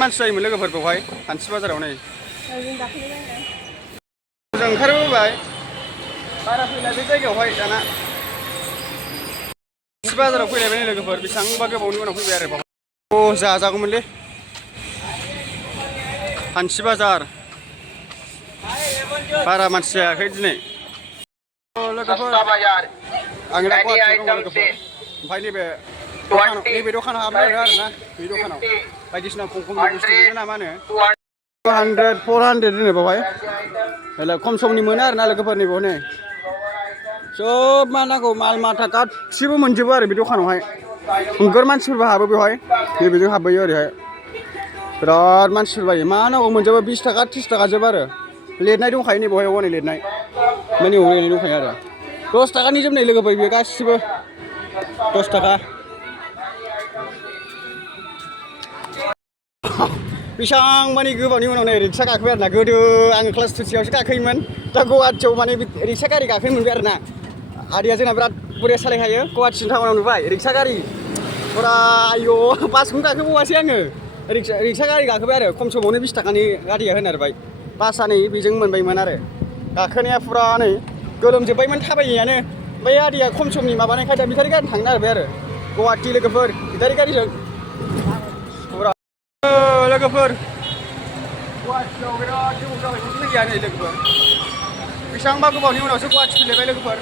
मानसि जायोमोन लोगोफोर बेवहाय हान्थि बाजाराव नै जों ओंखारबोबाय बारा फैला बे जायगायावहाय दाना हान्थि बाजाराव फैलायबाय नै लोगोफोर बेसेबांबा गोबावनि उनाव फैबाय आरो बावहाय जाजागौमोनलै हान्थि बाजार बारा मानसि जायाखै दिनै लोगोफोर आं दा गुवाहाटियाव दङ लोगोफोर ओमफ्राय नैबे दखानाव हाबबाय आरोना बे दखानाव बायदिसिना खम खमनि बुस्थु मोनो ना मा होनो 200 400 होनो बावहाय खम समनि मोनो आरोना लोगोफोर नैबाव नै सब मा नांगौ माल माथा गासिबो मोनजोबो आरो बे दखानावहाय नोगोर मानसिफोरबो हाबो बेवहाय नैबेजों हाबबोयो ओरैहाय बिराद मानसिफोर बायो मा नांगौ मोनजोबो 20 थाखा 30 थाखा जोब आरो लिरनाय दंखायो नै बेवहाय हनै लिरनाय माने लिरनाय दंखायो आरो 10 थाखानि जोबनाय लोगोफोर बेयो गासिबो 10 थाखा बेसेबां माने गोबावनि उनाव नै रिक्सा गाखोबाय आरोना गोदो आङो क्लास 2 आवसो गाखोयोमोन दा गुवाहाटियाव माने रिक्सा गारि गाखोनो मोनबाय आरोना आदैया जोंना बिराद बुरजा सालायखायो गुवाहाटिसिम टाउनाव नुबाय रिक्सा गारि फुरा आयौ बासखौनो गाखोबावासै आङो रिक्सा गारि गाखोबाय आरो खम समावनो 20 थाखानि गारिया होनारबाय बासआ नै बेजों मोनबायमोन आरो गाखोनाया फुरा नै गोलोमजोब्बायमोन थाबायनायानो ओमफ्राय आदैया खम समनि माबानायखाय दा बेटारि गारि थांनो नागिरबाय आरो गुवाहाटि लोगोफोर बेटारि गारिजों लोगोफोर गुवाहाटियाव बिराद गोबाव जाबाय फैया नै लोगोफोर बेसेबांबा गोबावनि उनावसो गुवाहाटि फैलायबाय लोगोफोर